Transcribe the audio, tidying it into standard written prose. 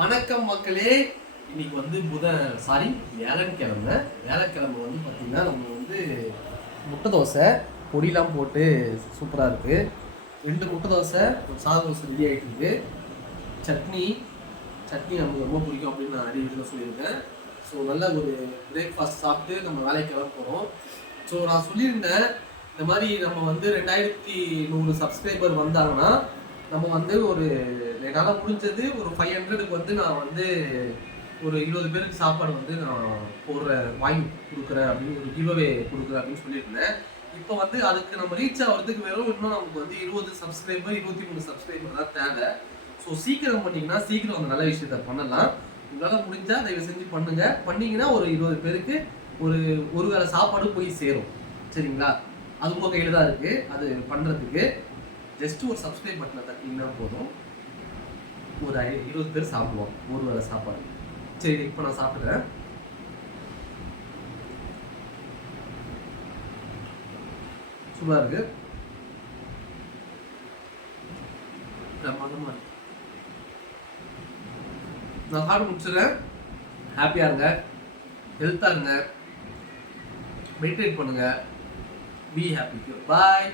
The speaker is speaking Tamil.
வணக்கம் மக்களே. இன்னைக்கு வந்து வியாழக்கிழமை. வியாழக்கிழமை வந்து பார்த்தீங்கன்னா நம்ம வந்து முட்டை தோசை பொடியெலாம் போட்டு சூப்பராக இருக்குது. 2 முட்டை தோசை, ஒரு சாதம் தோசை ரெடி ஆகிட்டு இருக்கு. சட்னி நமக்கு ரொம்ப பிடிக்கும் அப்படின்னு நான் வீட்டில் சொல்லியிருக்கேன். ஸோ நல்ல ஒரு பிரேக்ஃபாஸ்ட் சாப்பிட்டு நம்ம வேலைக்கு கிளம்ப போகிறோம். ஸோ நான் சொல்லியிருந்தேன், இந்த மாதிரி நம்ம வந்து 2100 சப்ஸ்கிரைபர் வந்தாங்கன்னா நம்ம வந்து ஒரு என்னால் முடிஞ்சது ஒரு 500க்கு வந்து நான் வந்து ஒரு 20 பேருக்கு சாப்பாடு வந்து நான் வாங்கி கொடுக்குறேன் அப்படின்னு ஒரு கிவ்அவே கொடுக்குறேன் அப்படின்னு சொல்லியிருந்தேன். இப்போ வந்து அதுக்கு நம்ம ரீச் ஆகிறதுக்கு வெறும் இன்னும் நமக்கு வந்து 20 சப்ஸ்கிரைபர் 23 சப்ஸ்கிரைபர் தான் தேவை. ஸோ சீக்கிரம் பண்ணிங்கன்னா சீக்கிரம் அந்த நல்ல விஷயத்த பண்ணலாம். உங்களால் முடிஞ்சால் தயவு செஞ்சு பண்ணிங்கன்னா ஒரு 20 பேருக்கு ஒரு வேளை சாப்பாடு போய் சேரும். சரிங்களா? அது உங்கள் கையில் தான் இருக்குது. அது பண்ணுறதுக்கு ஜஸ்ட் ஒரு சப்ஸ்கிரைப் பட்டனை தட்டிங்கன்னா போதும். ஒரு 20 பேர் சாப்பிடுவோம் ஒரு வேளை சாப்பாடு. சரி, இப்போ நான் சாப்பிட்றேன். சூப்பராக இருக்கு, பிரமாதமாக இருக்கு. நான் சாப்பிட்டு முடிச்சிடுறேன். ஹாப்பியாக இருங்க, ஹெல்த்தாக இருங்க, மெடிடேட் பண்ணுங்க. Be happy. பாய்.